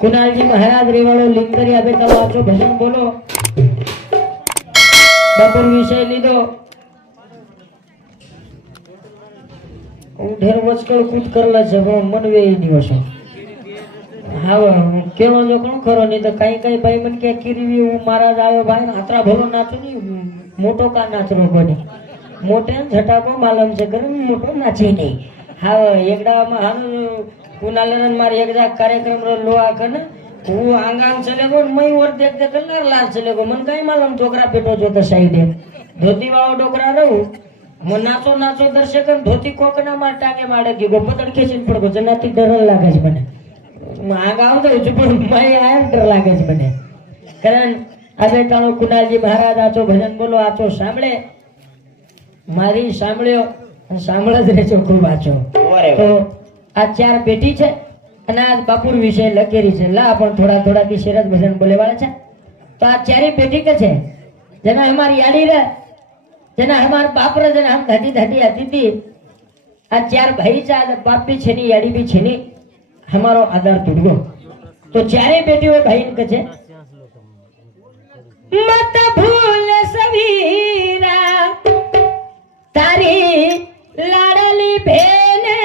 कुणालजी महाराज रेवाड़ो लिंकरी अबे तब आचो भजन बोलो बपुर विषय लीधो ढेर वचकळ कूद करला છે પણ મન વેઈ ની વસો હા કેવો જો કોણ ખરો નહીં તો કઈ કઈ ભાઈ મન કે કિરીવી હું મહારાજ આવ્યો ભાઈ હાતરા ભલો નાચું ની મોટો કા નાચરો બને મોટે झटाको मालम છે ગરમ મોટો નાચી નહીં હા એકડા માં હાલ कुणालन मार एकदा कार्यक्रम रो लो आकन वो आंगांग चले गो मई वर देख देख कर लाल चले गो मन काय मालूम डोकरा पेटो जो तो साइडे धोती वाळो डोकरा रहू मन नाचो नाचो दर्शकन धोती कोकना मार टांगे माडे की गो पतड खेचीन पडगो जनाती डर लागे छ बने आगाव तो जो पण मई आयर डर लागे छ बने कारण आबे टाणो कुणालजी महाराज आचो भजन बोलो आचो सांभळे मारी सांभळ्यो सांभळज रेचो खूब आचो तो आ चार पेटी छे અને આ બાપુર વિશે લખેલી છે લા પણ થોડા થોડા की શેરજ ભજન બોલે વાળા છે તો આ ચારે પેટી કે છે જેના हमारी याडी रे જેના हमार बाप रे જેના हम धाटी धाटी आती थी आ चार भाई चा बाप भी छेनी याडी भी छेनी हमारो आधार टूट गयो तो चारे पेटी वो भाई के छे मत भूल सवीरा तारी लाडली भेने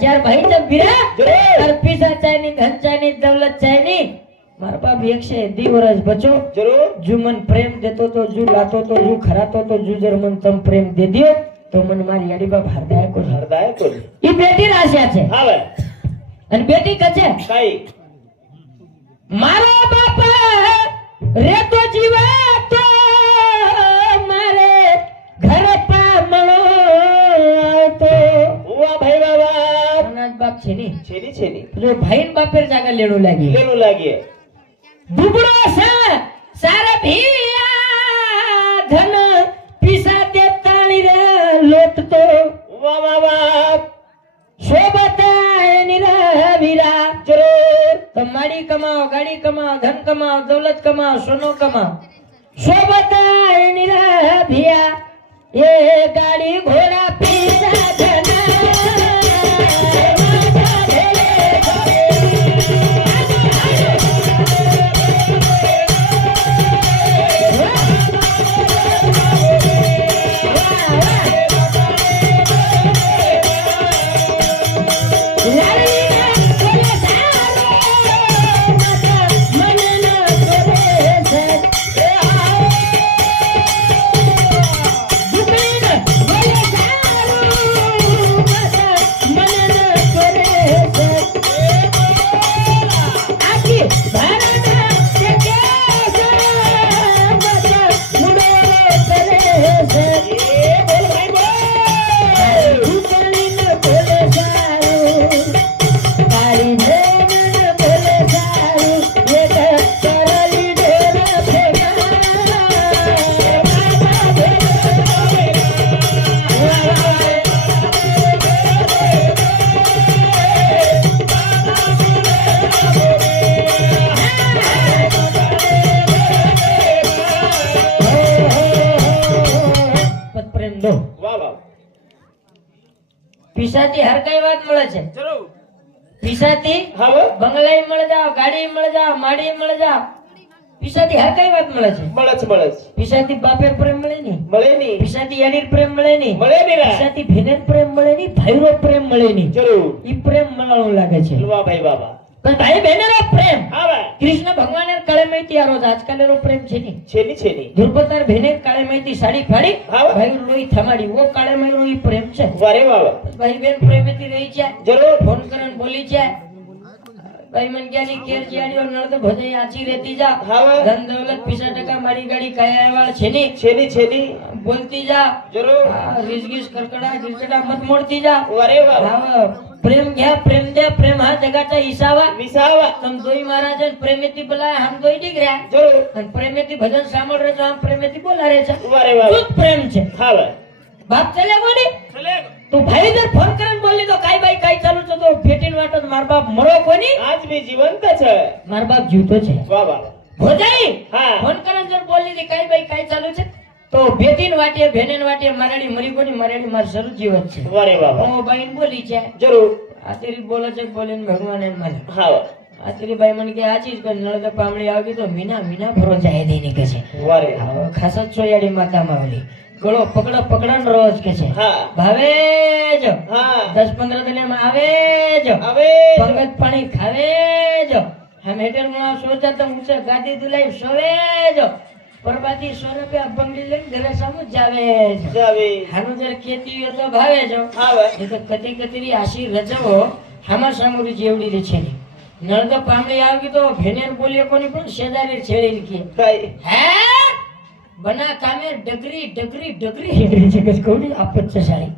चार भाई जब बिरा और पिसा चाइनी धन चाइनी दौलत चाइनी मार बाप एक से दी वरस बचो जरूर जुमन प्रेम देतो तो जू लातो तो जू खरातो तो जू जरमन तम प्रेम दे दियो तो मन मारी याडी बाप हरदाय को ई बेटी राशा छे हावे अन बेटी कछे काई मारो बाप रे तो जीवा तो मारे घर पा मळो तो हुआ भाई बाबा बाप छेनी छेनी छेनी जो भाईन बापेर जागा लेणू लागी दुबड़ो सा सारे भिया धन पिसा दे ताणी रे लोट तो वाह वाह वाह शोभता एनी रे वीरा जरूर कमाड़ी कमाओ गाड़ी कमाओ धन कमाओ दौलत कमाओ सोनो कमाओ शोभता एनी रे भिया ये गाड़ी घोड़ा पिसा धन लाडली ધંધો વાહ વાહ પીસાથી હર કઈ વાત મળે છે જરૂર પીસાથી હવે બંગલાઈ મળી જાવ ગાડી મળી જાવ માડી મળી જાવ પીસાથી હર કઈ વાત મળે છે મળે છે મળે છે પીસાથી બાપેર પ્રેમ મળે નહીં મળે નહીં પીસાથી યારીર પ્રેમ મળે નહીં મળે નહીં રે પીસાથી ભેનેર પ્રેમ મળે નહીં ભાઈરો પ્રેમ મળે નહીં જરૂર ઈ પ્રેમ મળવાનું લાગે છે વાહ ભાઈ બાબા પણ ભાઈ બહેનેરો પ્રેમ હવે કૃષ્ણ ભગવાને કાળે મૈતી આરો આજકાલ એનો પ્રેમ છે નહીં છેની ધ્રુપતાર ભેને કાળે મૈતી સાડી ફાડી હા. ભાઈ લોહી થમાડી વો કાળે મૈનો ઈ પ્રેમ છે વારે વાહ ભાઈ બેન પ્રેમેથી રહી છે જરૂર ફોન કરીને બોલી છે ભાઈ મન ક્યાંની કેર ચાડ્યો નળ તો ભજે આચી રહેતી જા હવે ધન દૌલત પૈસા ટકા મારી ગાડી કયા વાળ છે ની છેની બોલતી જા જરૂર રીસગીસ કરકડા ગીરકડા મત મોડતી જા વારે વાહ હા, પ્રેમ ઘ્યા પ્રેમ દે પ્રેમ હા જગાતા ઈસાવા વિસાવા તમ દોઈ મહારાજ પ્રેમેથી બોલાય હમ દોઈ ડીગર્યા જરૂર અને પ્રેમેથી ભજન સાંભળ રહે તો આમ પ્રેમેથી બોલા રહે છે વારે વાહ શુદ્ધ પ્રેમ છે હવે બાપ ચાલે કોની ચલે તું ભાઈ જર ફોન કરીને બોલી તો કાઈ ભાઈ કાઈ ચાલુ છે તો ભેટીન વાટો માર બાપ મરો કોની આજ બી જીવંત છે માર બાપ જીવતો છે વાહ વાહ ભોજાઈ હા ફોન કરીને જર બોલી દી કાઈ ભાઈ કાઈ ચાલુ છે તો ભેટીન વાટીએ ભેનેન વાટીએ મારાડી મરી કોની મારાડી માર શરૂ જીવન છે વારે વાહ ઓ બાઈન બોલી છે જરૂર આ તેરી બોલે છે બોલીને ભગવાને મારે હા આ તેરી બાઈ મને કે આ ચીજ કર નળ તો પામડી આવી તો મીના મીના ભરો જાય દેની કે છે વારે ખાસ જ છોયાડી માતામાં ઓલી ગળો પકડા ને રોજ કે છે હા ભાવે જો હા 10-15 દિનમાં આવે જો હવે પંગત પાણી ખાવે જો હમ હેટર માં સોચા તો ઊંચે ગાડી દુલાઈ સોવે જો પરબાદી 100 રૂપિયા બંગડી લઈને ઘરે સામુ જાવે જો જાવે હાનું જર ખેતી હોય તો ભાવે જો હવે એ તો કતી કતીરી આશી રજવો હામા સામુરી જેવડી રે છે નળ તો પામડી આવી તો ભેનેર બોલીએ કોની પણ શેજારી છેડી કે કઈ હે બના કામે ડગરી હેડરી છે કે કોની આપત છે સારી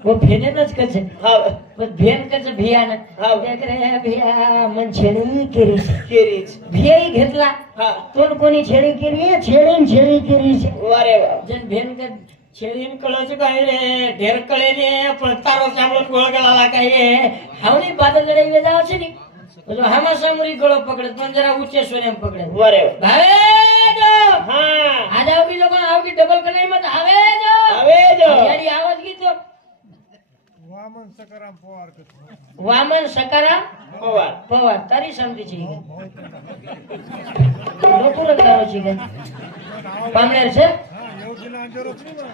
वो भेने नच कचे હા बस भेन कचे भियाना હા देख रहे भैया मन छेड़ी केरी કેરી છે भियाई घेतला હા तोन कोणी छेडी केरी छेडी केरी છે વારે વાહ जन भेन का छेडीन कळो છે काय रे ढेर कळे ने पण तारो चांगलो गोळगळा लागाय हावनी बादल लढाई वे जाव છે ની જો હામા સામુરી ગળો પકડે પણ જરા ઊંચે સોને પકડે વારે ભાવે જો હા આજ આવકી જો કોણ આવકી ડબલ કનાઈ મત આવે જો હવે જો યારી આવાજ કીધો વામન સકારામ પવાર પવાર તારી સમજી છે લોકોર તારો છે કે પામણેર છે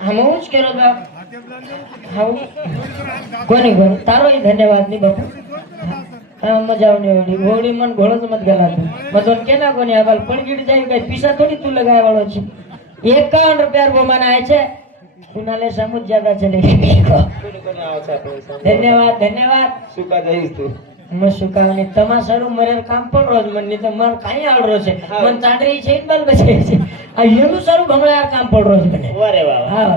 હમ હું જ કેરો બાપ હાઉ કોની ગો તારો ઈ ધન્યવાદ ની બાપુ હા મજા આવની ઓડી ઓડી મન ઘોળો જ મત ગલાતું મતલબ કેના કોની આવાલ પડગીડી જાય કઈ પીસા થોડી તું લગાય વાળો છે 51 રૂપિયા બોમાન આય છે कुणाले समझ ज्यादा चले धन्यवाद धन्यवाद સુકા જઈશ તું मैं सुकावने તમારું મરેર કામ પણ રોજ મન ની તો મન કાઈ આવડરો છે મન તાંડરી છે બલ બચે છે આ એનું સારું ભંગળા કામ પણ રોજ મને વારે વાહ હા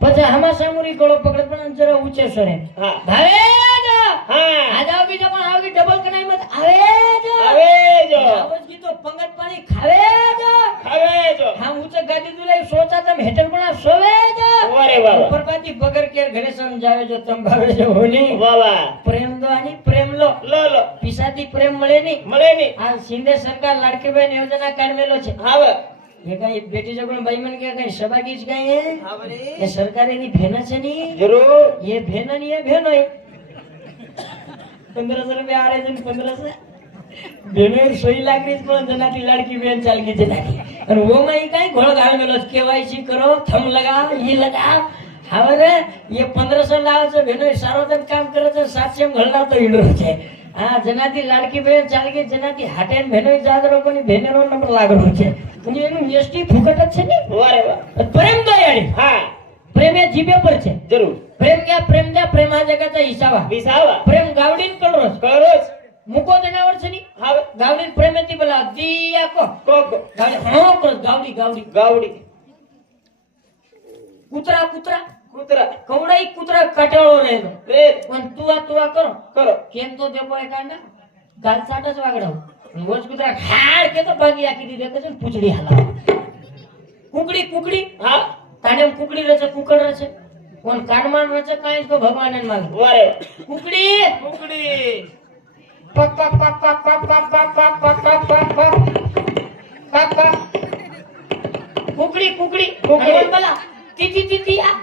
પછી હમા સામુરી ગળો પકડ પણ જરા ઊંચે સરે હા ભાવે જો હા આ જાવ બીજો પણ આવકી ડબલ કનાઈ મત આવે જો હવે જો આવજ કી તો પંગત પાણી ખાવે જો હવે જો હા ઊંચે ગાડી દુલાઈ સોચા તમ હેઠળ પણ સોવે જો વારે વાહ ઉપરપાતી પગર કેર ઘરે સમજાવે જો તમ ભાવે જો હોની વાહ વાહ પ્રેમ દો આની પ્રેમ લો લો પીસાથી પ્રેમ મળે નહીં મળે ની આ શિંદે સરકાર લાડકી બહેન યોજના કાઢવેલો છે હવે ये कहीं बेटी जगह भाई मन क्या कहीं सभागी ज गए हैं હવે ये सरकारी ની भेना છે ની જરૂર ये भेना नहीं है भेनो है 1500 रुपया आ रहे हैं 1500 भेनो सोई लाख री पण जनाती लड़की बहन चाल की जनाती और वो में कहीं घोड़ घाल मेलो केवाईसी करो थम लगाओ ये लगाओ हवरे ये 1500 लाव છે भेनो सारो दिन काम करे છે 700 ઘરડા તો ઈડો છે હા જનાતી લાડકી બહેન ચાલ કે જનાતી હાટેન ભેનો જાદરો કોની ભેનેરો નંબર લાગરો છે म्हणजे એનું નેસ્ટી ફુકટ જ છે ને વારે વાહ પ્રેમ દો યાડી હા પ્રેમ એ જીભે પર છે જરૂર પ્રેમ ક્યાં પ્રેમ દે પ્રેમ આ જગત ઈસાવા વિસાવા પ્રેમ ગાવડીન કળરો કરોજ મુકો જનાવર છે ની હવે ગાવડીન પ્રેમેથી બોલા દિયા કો કોક ગાવડી હા કો ગાવડી ગાવડી ગાવડી કૂતરા કૂતરા કૂતરા કવડાઈ કૂતરા કટાળો રહેલો પ્રેત પણ તુઆ કરો કરો કેમ તો દેખો એ કાંડા ગાલ સાટ જ વાગડાવ રોજ કૂતરા ખાડ કે તો ભાગી આકી દી દેખે છે પૂછડી હલાવ કુકડી હા તાને કુકડી રહે છે કુકડ રહે છે કોણ કાનમાં રહે છે કાઈ તો ભગવાનને માગે વારે કુકડી કુકડી પક પક પક પક પક પક પક પક પક પક પક પક પક કુકડી કુકડી. બોલા તી તી તી તી આ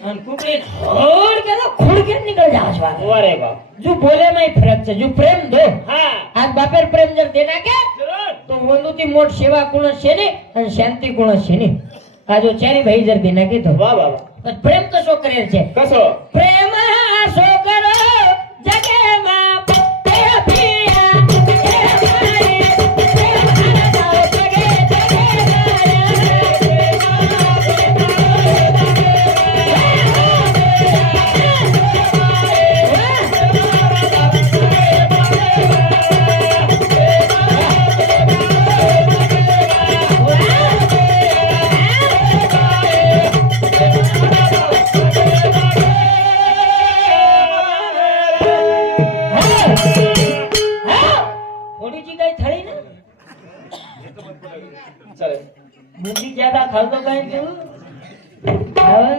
અને કુકડી ધોડ કે તો ખુડકે નીકળ જાવ છો વારે બાપ જો બોલે માં ફરક છે જો પ્રેમ દો હા આ બાપેર પ્રેમ જર દે નાખે જરૂર તો વંદુથી મોટ સેવા ગુણ છે ને અને શાંતિ ગુણ છે ને આ જો ચારી ભાઈ જર દે નાખી તો વાહ વાહ પણ પ્રેમ કશો કરે છે કસો પ્રેમ આશો કરો જગેમાં તે પિયા તે મારે તે થોડી જી કઈ થળી ને ચાલે બુદ્ધિ જ્યાદા ખાતો કઈ તું હવે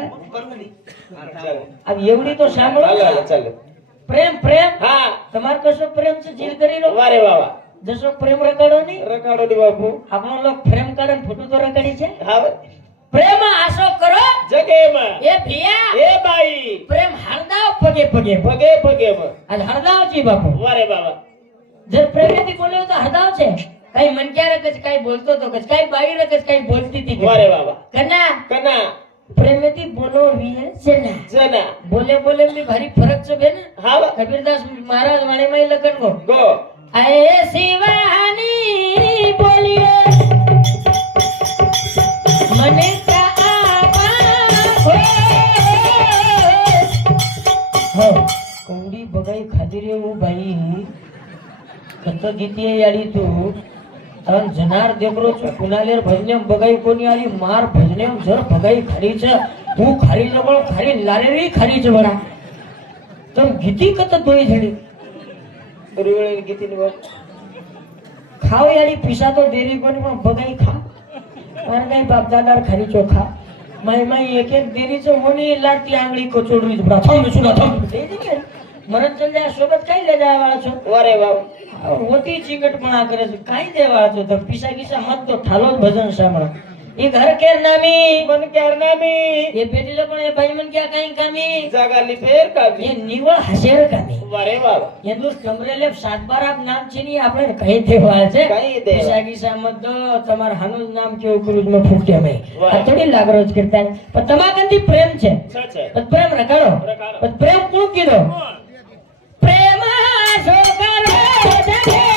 ચાલે આ એવડી તો સાંભળો ચાલે ચાલે પ્રેમ પ્રેમ હા તમાર કશો પ્રેમ છે જીલ કરી લો વારે વાહ જશો પ્રેમ રકાડો ની રખાડો ની બાપુ આપણો લોક પ્રેમ કાઢે ને ફોટો તો રકાડી છે હા પ્રેમ આશો કરો જગેમાં એ ભિયા એ બાઈ પ્રેમ હરદાવ પગે પગે પગે પગે આજ હરદાવ જી બાપુ વારે બાબા જે પ્રેમેથી બોલ્યો તો હરદાવ છે કઈ મન ક્યારે કઈ કઈ બોલતો તો કઈ બાઈ રે કઈ બોલતી હતી વારે બાબા કના કના પ્રેમેથી બોલો વીએ છે ને જના બોલે બોલે में भारी फर्क છે બેન હા કબીરદાસ મહારાજ વાણે માં લગન ગો ગો આए शिवानी बोलिए મને કૌડી બગાઈ ખાધી રે હું ભાઈ કત ગીતીએ યાડી તું અન જનાર દેખરો છું કુનાલેર ભજને બગાઈ કોની આલી માર ભજને જર બગાઈ ખારી છે તું ખારી જબળ ખારી લારેરી ખારી જબડા તમ ગીતી કત દોઈ જડી રીવળી ગીતીની વાત ખાવ યાડી પીસા તો દેરી કોની પણ બગાઈ ખા માર કઈ બાપ દાદાર ખારી ચોખા માય માય એક એક દેરી છે મોની લાડતી આંગળી કોચોડવી જબડા થમ સુના થમ દે દે મરન ચલ જાય સોબત કઈ લે જાય વાળા છો વારે વાહ હોતી ચીકટ પણ કરે છે કાઈ દેવા છો તો પીસા ગીસા મત તો ઠાલો જ ભજન સાંભળો એ ઘર કેર નામી મન ક્યાર નામી એ બેટી લો પણ એ ભાઈ મન ક્યાં કઈ કામી જાગાલી ફેર કામી એ નિવળ હસેર કામી વારે વાહ એ દોસ્ત કમરે લે સાતબારાક નામ છે ની આપણે કહી દેવા છે કહી દે. પીસા ગીસા મત દો તમાર હાનું જ નામ કેવું કરું માં ફૂટે મે વાહ. આ થોડી લાગરો જ કરતા પણ તમાર કંદી પ્રેમ છે છે પણ પ્રેમ રખાડો રખાડો. પણ પ્રેમ કોણ કીધો કોણ પ્રેમ છોકરો જગેરા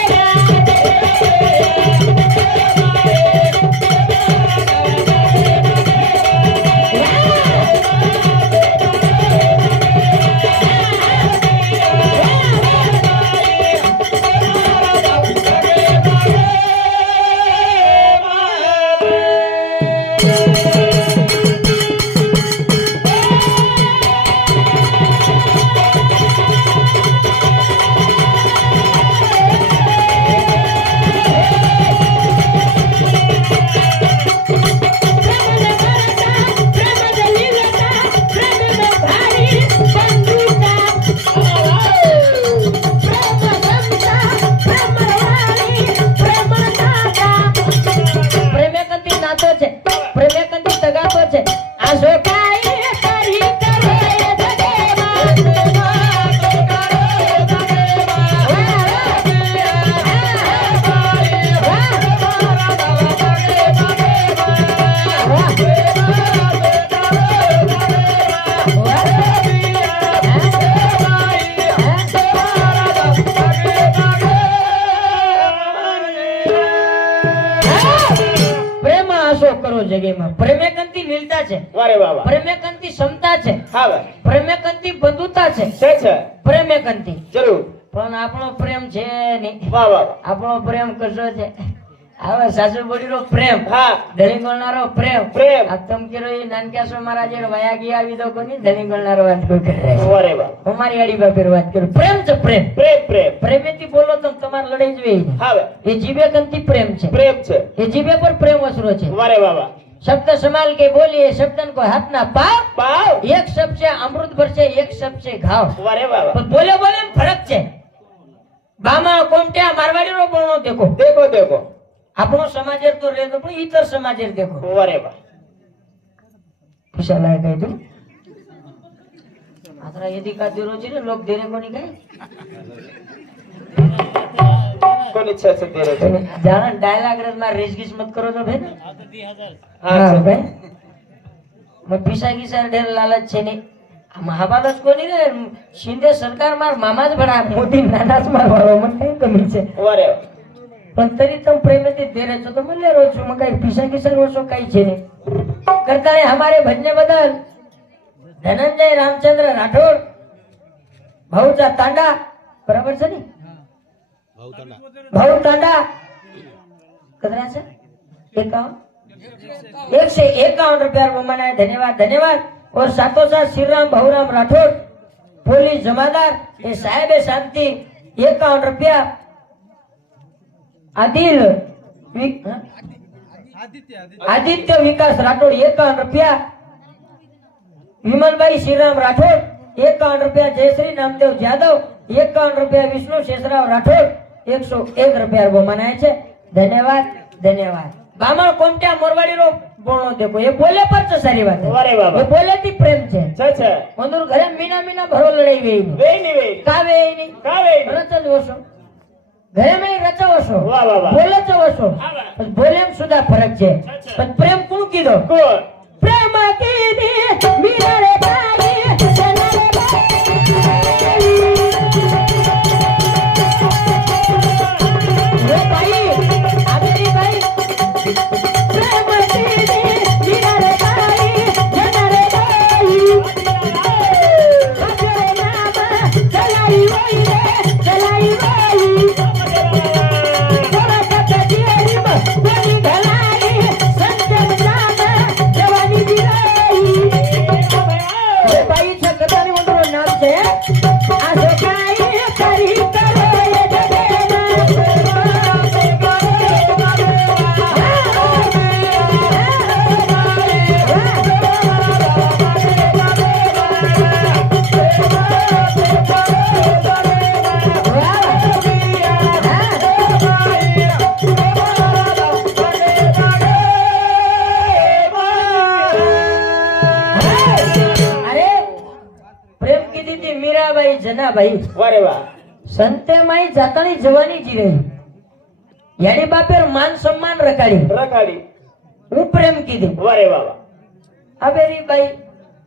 જગ્યામાં પ્રેમેકંતી વીરતા છે વારે બાબા પ્રેમેકંતી ક્ષમતા છે હા ભાઈ પ્રેમેકંતી બંધુતા છે છે પ્રેમેકંતી જરૂર પણ આપણો પ્રેમ છે નહીં વાહ વાહ આપણો પ્રેમ કશો છે આવા સાસુ બોડીનો પ્રેમ હા ધણી ગણનારો પ્રેમ પ્રેમ આ તમ કેરો એ નાનક્યાસો મારા જે વયા ગયા આવી તો કોની ધણી ગણનારો વાત કોઈ કરે વારે બાબા અમારી આડી બાપેર વાત કરું પ્રેમ છે પ્રેમ પ્રેમ પ્રેમ પ્રેમેથી બોલો તો તમારે લડાઈ જ વેઈ હા ભાઈ એ જીવે કંતી પ્રેમ છે પ્રેમ છે એ જીવે પર પ્રેમ વસરો છે વારે બાબા શબ્દ સંભાल के बोलिए शब्दन को हाथ ना पाओ પાવ एक शब्द से अमृत भर से एक शब्द से घाव વારે બાબા પણ બોલે બોલે એમ ફરક છે બામા કોમટ્યા મારવાડી નો બોલનો દેખો દેખો દેખો આપણો સમાજ તો રહેતો પણ ઈતર સમાજ દેખો વારે વાહ ખુશાલ કઈ તું આતરા યદી કા દેરો છે ને લોક દેરે કોની કઈ કોની ઈચ્છા છે તેરે તો જાણ ડાયલોગ રસ માં રેસગીસ મત કરો તો ભાઈ હા હા છે ભાઈ મત પીસા કી સર ઢેર લાલચ છે ને આ મહાભારત કોની રે શિંદે સરકાર માર મામા જ ભણા મોદી નાના જ માર વાળો મને કઈ કમી છે વારે વાહ પણ તરી તમ પ્રેમથી દેરે છો તો મને રો છું મને કઈ પીસા કી સર ઓછો કઈ છે ને करता है हमारे भजने बदल धनंजय रामचंद्र राठौड़ भाऊचा तांडा बराबर છે ને भाऊ तांडा कितना છે 151 रुपया वो मनाए धन्यवाद धन्यवाद और साथों साथ श्री राम भाऊराम राठौड़ पुलिस जमादार ये साहेब शांति 51 रुपया आदिल आदित्य विकास राठौड़ 51 रुपया विमल भाई श्रीराम राठौड़ 51 रुपया जयश्री नामदेव यादव 51 रुपया विष्णु शेषराव राठौड़ 101 रुपया वो मनाए छे धन्यवाद धन्यवाद बामण कोमट्या मोरवाड़ी रो बोलो देखो ये बोले पर तो सारी बात है वारे बाबा ये बोले थी प्रेम छे છે मंदुर घरे मीना मीना भरो लड़ाई वेई વેઈ ની વેઈ का वेई नहीं કા વેઈ रच वसो घरे में रच वसो વાહ વાહ વાહ बोले तो वसो बोले में सुधा फरक छे पण प्रेम कोण कीधो કોણ प्रेम कीधी मीरा रे भाई सना रे भाई रे भाई आबेरी भाई प्रेम कीधी मीरा रे भाई सना रे भाई अजरे नाम चलाई वई रे चलाई वई थोड़ा कटे दिए बनी ढलाई संजम नाम जवानी दी रही रे भाई छकदानी मंदरो नाम छे आसे काई करी करे ये जगेना अरे प्रेम की दीदी मीराबाई जनाबाई વારે વાહ संते माई जातानी जवानी जी रही यानी बापेर मान सम्मान रखाड़ी રકાડી હું પ્રેમ કીધી વારે વાહ વાહ આબેરી બાઈ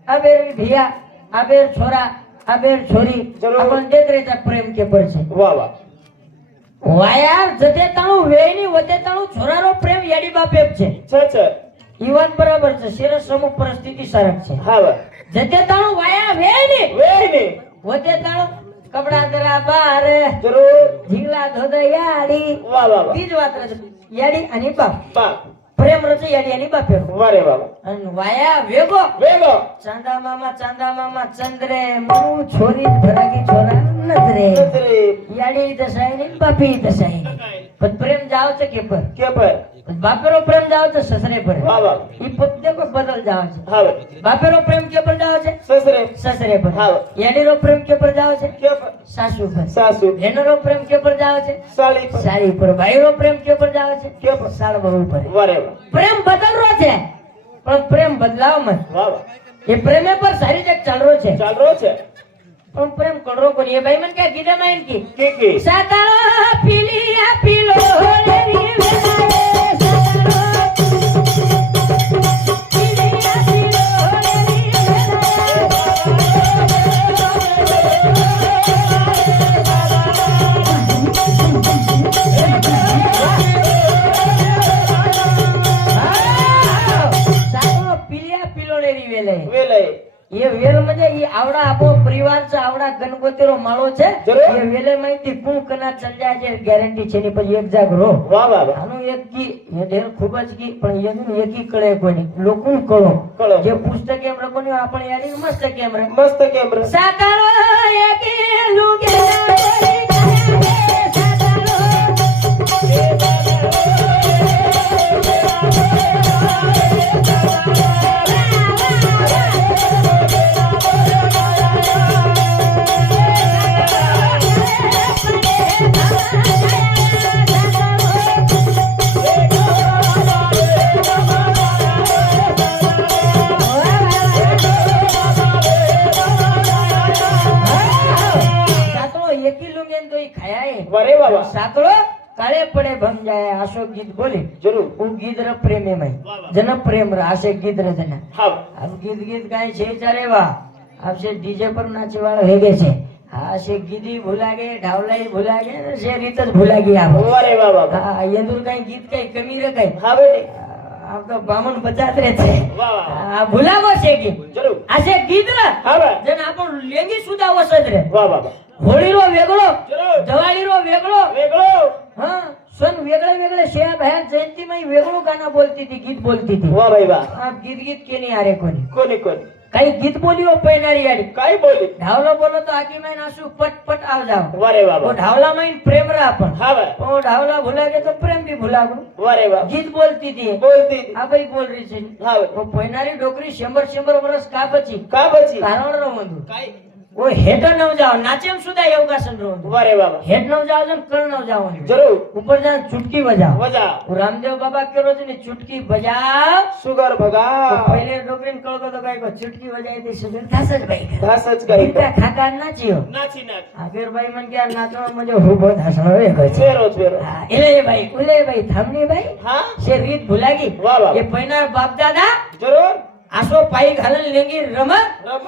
આબેરી ધિયા આબેર છોરા આબેર છોરી જરૂર. આપણ દેખ રેતા પ્રેમ કે પર છે વાહ વાહ વાયાર જતે તાણું વેયની વતે તાણું છોરાનો પ્રેમ યાડી બાપે છે છે ઈ વાત બરાબર છે શિરસ સમૂહ પરિસ્થિતિ સરક છે હા વાહ જતે તાણું વાયા વેયની વેઈ ની વતે તાણું કપડા દરા બાર જરૂર ઢીલા ધોદયાડી વાહ વાહ વાહ બીજ વાત રચે યાડી અને બાપ બા પ્રેમ રચે યાડી અને બાપે વારે વાહ વાહ અને વાયા વેગો વેગો ચાંદા મામા ચંદ્રે મુ છોરી ભરાગી છોરા નજરે નજરે યાડી દસાઈ ને બાપી દસાઈ પણ પ્રેમ જાવ છે કે પર કે પર બાપેરો પ્રેમ જાવ છે સસરે પર વાહ વાહ ઈ પોતે કોઈ બદલ જાવ છે હા વાહ બાપેરો પ્રેમ કે પર જાવ છે સસરે સસરે પર હા. યાડીનો પ્રેમ કે પર જાવ છે કે પર સાસુ પર સાસુ એનો પ્રેમ કે પર જાવ છે સાલી પર સારી પર ભાઈનો પ્રેમ કે પર જાવ છે કે પર સાળ બહુ પર વારે વાહ પ્રેમ બદલરો છે પણ પ્રેમ બદલાવ મત વાહ વાહ એ પ્રેમે પર સારી જગ ચાલરો છે ચાલ રહ્યો છે પણ પ્રેમ કડરો કોની એ ભાઈ મને કે ગીતા માં એમ કી કે સાતાળો પીલિયા પીલો રે રી વેલાએ સાતાળો પીલિયા પીલો રે રી સાતાળો પીલિયા પીલો રે રી વેલાએ વેલાય ये वेल म्हणजे ये आवडा आपो परिवार चा आवडा गणपतीरो माळो छे जरूर. ये वेले माहिती कु कना चल जाय जे गॅरंटी छे ની પછી એક જાગ રો વાહ વાહ વાહ આનો એક કી એ ઢેર ખૂબ જ કી પણ એનું એકી કળે કોની લોકોન કળો કળો. જે પુસ્તક એમ રકોની આપણે યારી મસ્ત કેમ રે મસ્ત કેમેરો સાતાળો એકી લુગે નાડી સાતાળો બાબા સાંકળો કાળે પડે ભમ જાય આશો ગીત બોલે જરૂર હું ગીત ર પ્રેમે મય જન પ્રેમ ર આશે ગીત ર જન હા આપ ગીત ગીત ગાય છે ચારે વા આપसे डीजे पर नाचे वाला हेगे छे हाँ से गीदी भूला गए ढावलाई भूला गए ने से रीत ज भूला गई आप અરે વાહ બાબા हाँ ये दूर कहीं गीत कहीं कमी रे कहीं હા બેટી आप तो बामन बजात रहे थे વાહ વાહ हाँ भूला गो से गीत જરૂર आसे गीत रे હા બા जन आपण लेंगी सुधा वसत रे વાહ બાબા होळी रो वेगळो જરૂર दिवाळी रो वेगळो વેગળો हाँ सन वेगळे वेगळे शेया बाहेर जयंती में वेगळो गाना बोलती थी गीत बोलती थी વાહ ભાઈ વાહ आप गीत गीत के नहीं आ रे कोणी કોની કોની काही गीत बोली हो पैनारी याडी काय बोली ढावला बोलो तो आखी में नासू पट पट आ जाओ વારે वो બાબા ढावला में प्रेम रहा अपन હા બા वो ढावला भुला गए तो प्रेम भी भुला गो વારે બાબા गीत बोलती थी બોલતી आ भाई बोल रही थी હા वो पैनारी डोकरी 100 वर्ष का बची કા પછી कारण रो मंदू काय वो हेड न जाओ नाचे में सुधा योगासन रो વારે બાબા हेड न जाओ जन कर्ण न जाओ જરૂર ऊपर जान चुटकी बजाओ વજા वो रामदेव बाबा के रोज ने चुटकी बजाओ સુગર तो ભગા पहले डोकरी कळ को तो काय को चुटकी बजाई थी सुधर थासज भाई ધાસજ ગાઈ का खाका नाचियो નાચી નાચ आखिर भाई मन के नाचवा में जो खूब हसनो रे गछ ફેરો ફેરો इले भाई उले भाई थामनी भाई હા से रीत भुला गई વાહ વાહ ये पैनार बाप दादा જરૂર आसो पाई घालन लेंगी रमा રમ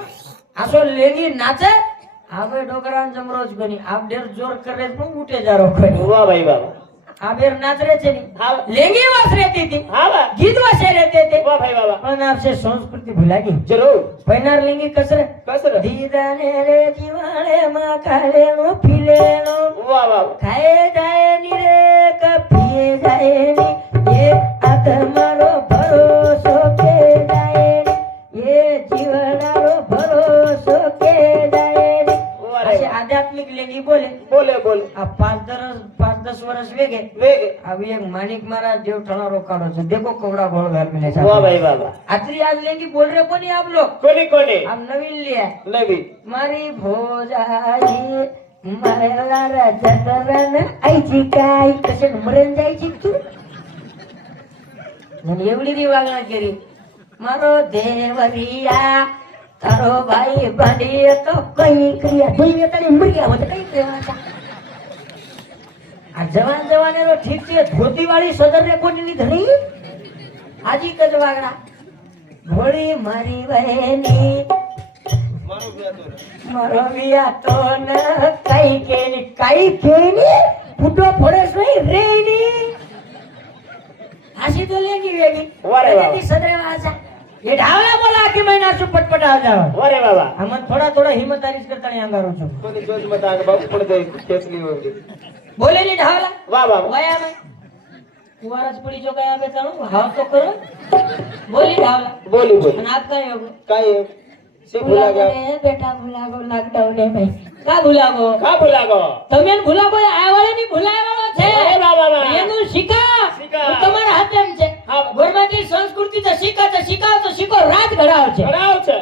आसो लेंगी नाचे आवे डोकरान जमरोज कोनी आप देर जोर करे तो उठे जा रो कोनी વાહ ભાઈ બાબા आबेर नाच रे छे नी હા लेंगी वास रहती थी હા બા गीत वासे रहते थे વાહ ભાઈ બાબા पर आपसे संस्कृति भुला गई જરૂર पैनार लेंगी कसरे કસર दीदाने रे जीवाड़े मा काले नो पीले नो વાહ વાહ खाए जाए नी रे कपिए जाए नी ये आत्मारो भरोसो के जाए नी ये जीवनारो भरोसो के जाए नी વારે असे आध्यात्मिक लेंगी बोले બોલે બોલે अब 5-10 वर्ष वेगे વેગે अब एक मानिक महाराज देव ठना रोकाड़ो छे देखो कोवड़ा गोल घर मिले छे વાહ ભાઈ બાબા आत्री आज लेंगी बोल रहे कोनी आप लोग કોની કોની अब नवीन लिया નવી मारी भोजाई मारेला राजन आईची काय कसे मरण जायची तू મને એવડી રી વાગણા કરી મારો દેવરિયા તારો ભાઈ ભાડી તો કઈ ક્રિયા જોઈએ તારી મર્યા હોત કઈ કહેવાતા આ જવાન જવાને રો ઠીક છે ધોતી વાળી સદર રે કોની ની ધણી આજી કજ વાગડા ભોળી મારી બહેની મારો વિયા તો ન કાઈ કેની ફૂટો ફોડેસ નહીં રેની हासी तो लेंगी वेगी वारे वाह। लेकिन सदरे वाजा ये ढावला बोला कि मैं नाचू पटपट आ जाओ વારે બાબા हमन थोड़ा थोड़ा हिम्मत तारीफ करता नहीं अंगारो छु કોની જોજ મત આગ બાપુ પડ જાય કેસલી હોગી बोले नहीं ढावला વાહ બાબા वाया में कुवारस पड़ी जो गया बेचारो हां तो करो बोली ढावला બોલી બોલી અને आप कहीं होगो કાઈ से भूला गया बेटा भूला गो लॉकडाउन है भाई का भूला गो કા ભૂલા ગયો તમે ભૂલા ગો આયા વાળે ની ભૂલાય વાળો છે અરે બાબા બાબા એનું શીખા શીખા. હું તમારા હાથે એમ છે હા. ગોરમાટી સંસ્કૃતિ તો શીખાવ તો શીખો રાત ઘડાવ છે કરાવ છે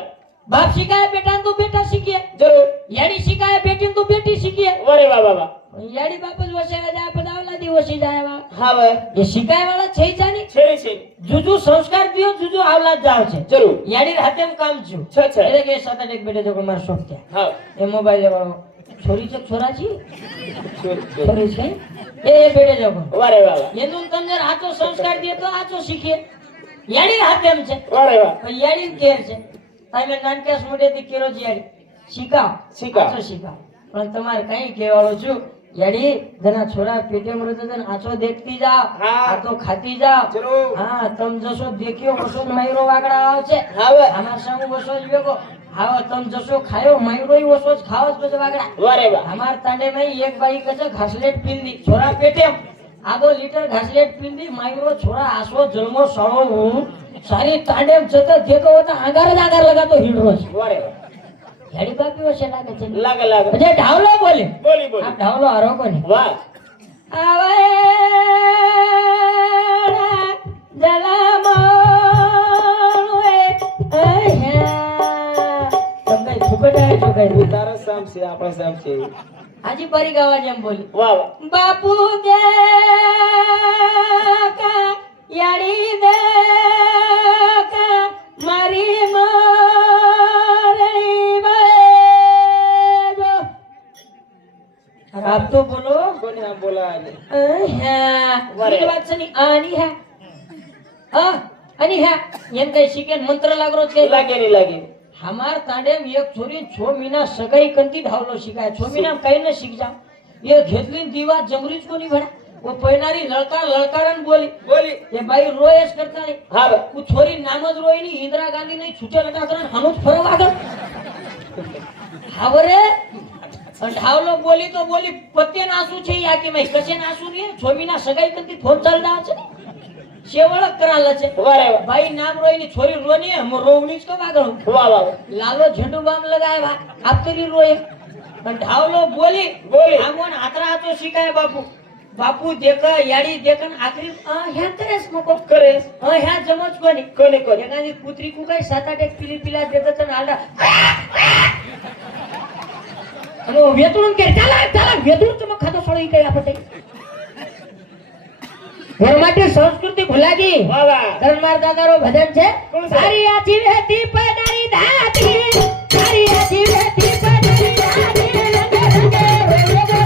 बाप सिखाए बेटा तो बेटा सीखिए જરૂર याडी सिखाए बेटी तो बेटी सीखिए વારે બાબા બાબા याडी बाप ज वसेगा जाय पदावला दी वसी जाय वा હા ભાઈ ये सिखाए वाला छै जानी છેરી છે जुजू संस्कार दियो जुजू आवलाद जाव छे જરૂર याडी हाथेम काम छु છે છે એટલે કે સાત એક બેટે જો માર શોખ છે હા એ મોબાઈલ વાળો છોરી છે છોરા છી છોરી છોરી છે એ બેટે જો વારે બાબા એનું તંદર આચો સંસ્કાર દિયો તો આચો શીખીએ याडी हाथेम છે વારે બાબા પણ याडी કેર છે તમે નાનકેસ મોટેથી કેરો છે याडी શીખાવ શીખાવ. આચો શીખાવ પણ તમારે કઈ કહેવાળો છું याडी जना छोरा पेटे में रहते थे आचो देखती जाओ हाँ। आ तो खाती जाओ જરૂર हाँ तुम जसो देखियो वसो मायरो वागड़ा आव छे હા ભાઈ हमार संग वसो ज वेगो हाव तुम जसो खायो मायरो ही वसो ज खाओ ज बस वागड़ा વારે બા हमार तांडे में एक बाई कसे घासलेट पींदी छोरा पेटे आधो लीटर घासलेट पींदी मायरो छोरा आसो जन्मो सड़ो हूं सारी तांडे में जतो देखो होता आगार लगातो हिडरो छे વારે याडी बापी वसे लागे छे લાગે લાગે अजय ढावलो बोले બોલી બોલી आप ढावलो हारो कोनी વાહ आवेड़ा जलामोए अह्या તમને ફુકટ આવે છો કઈ તારા સામ છે આપણા સામ છે આજી પરી ગાવા જેમ બોલી વાહ વાહ બાપુ દે કા યાડી દે કા મારી મારી બાજો आप तो बोलो કોની આમ બોલ बरे. आणि ह्या एम काही शिकेन मंत्र लागरोच काही लागे लागे हमार तांडेम एक छोरी 6 महिना सगळी कंती धावलो शिकाय 6 महिना काही न शिक जा एक घेतली दिवा जमरीच कोणी भरा वो पहिनारी लळकार बोली बोली ये बाई रोयच करता नाही हा बा. वो छोरी नामज रोई नहीं इंदिरा गांधी नहीं छुटे लगा कर हनुच फरक आगर हावरे ढावलो बोली तो बोली पत्ते नासू छे या की मैं कसे नासू नहीं 6 महिना सगळी कंती फोन चालदा छे शेवळक कराला छे बरे बाई नाम रोई ની છોરી રોની હમ રોવણીच को बागळ वाह वाह लालो झंडू बाम लगाय बा आपतरी रोए पण ढावलो बोली बोली. आमोन आतरा हातो शिकाय बापू बापू देख याडी देखन आखरी ह्या करेस मको करेस ह्या जमच कोणी कोणी कोणी एखादी कुत्री कु काय 7-8 एक पिली पिला देतात आणि आला आणि वेतून के चला वेतून मग खातो सोळी काय आपण धर्माची संस्कृती भुलागी वाह वाह धर्मार दादारो भजन છે કોણ છે? સારી આજી વેતી પડારી ધાતી સારી આજી વેતી પડારી ધાતી રંગે રંગે રંગે રંગે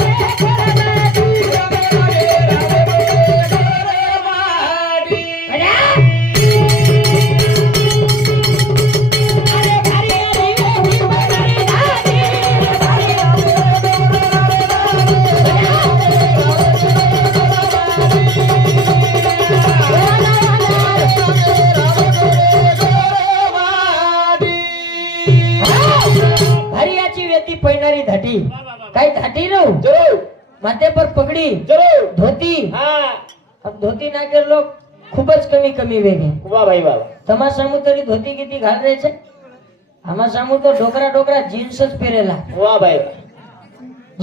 पैनारी धाटी काही धाटी नो जरूर माथे पर पगड़ी जरूर धोती हाँ अब धोती नागेर लोग खूपच कमी वेगे वाह भाई वाह તમારા સામુ તરી ધોતી કીધી ઘાલ રહે છે આમાં સામુ તો ઢોકરા જીન્સ જ પહેરેલા वाह भाई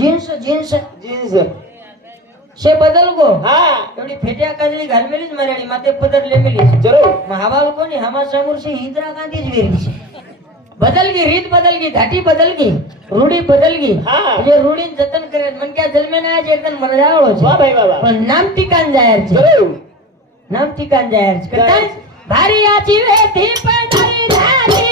જીન્સ जीन्स શે બદલ ગો हाँ એવડી ફેટિયા કાજળી ઘાલ મેલી જ મારેડી માથે પદર લે મેલી जरूर મહાવાલ કોની હમા સામુર છે ઇન્દિરા ગાંધી જ વેરી છે बदल गई रीत बदल गई घाटी बदल गई रूढ़ी बदल गई हाँ ये रूढ़ी जतन करे मन क्या जल में ना आज एकदम मर जाओ वाह भाई वाह वाह पण नाम ठिकाण जायर छे जरूर नाम ठिकाण जायर छे करता भारी आची वेती पधारी धारी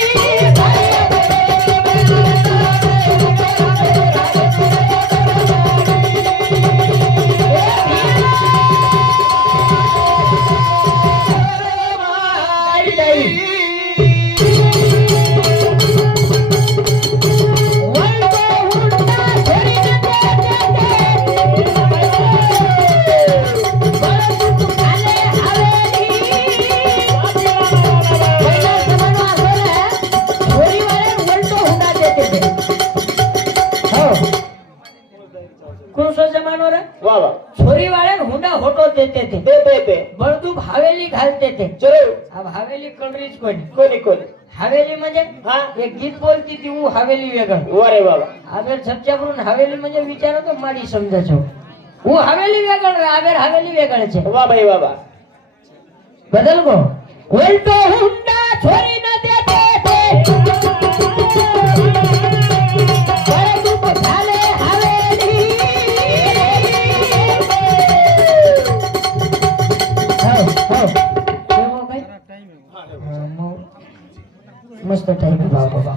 वाह वाह छोरी वाले हुंडा होटो देते थे देते बळदूब हवेली घालते थे जरूर अब हवेली कळरीच कोणी कोणी कोणी हवेली म्हणजे हाँ एक गीत बोलती थी वो हवेली वेगळ वाह रे बाबा आवेर चर्चा करून हवेली म्हणजे विचारो तो मारी समजाचो वो हवेली वेगळ आवेर हवेली वेगळ છે वाह भाई वाह वाह बदल गो उल्टो हुंडा छोरी न देते थे बळदूब झाले हवेली मस्त टाइम बाबा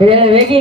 वेगळी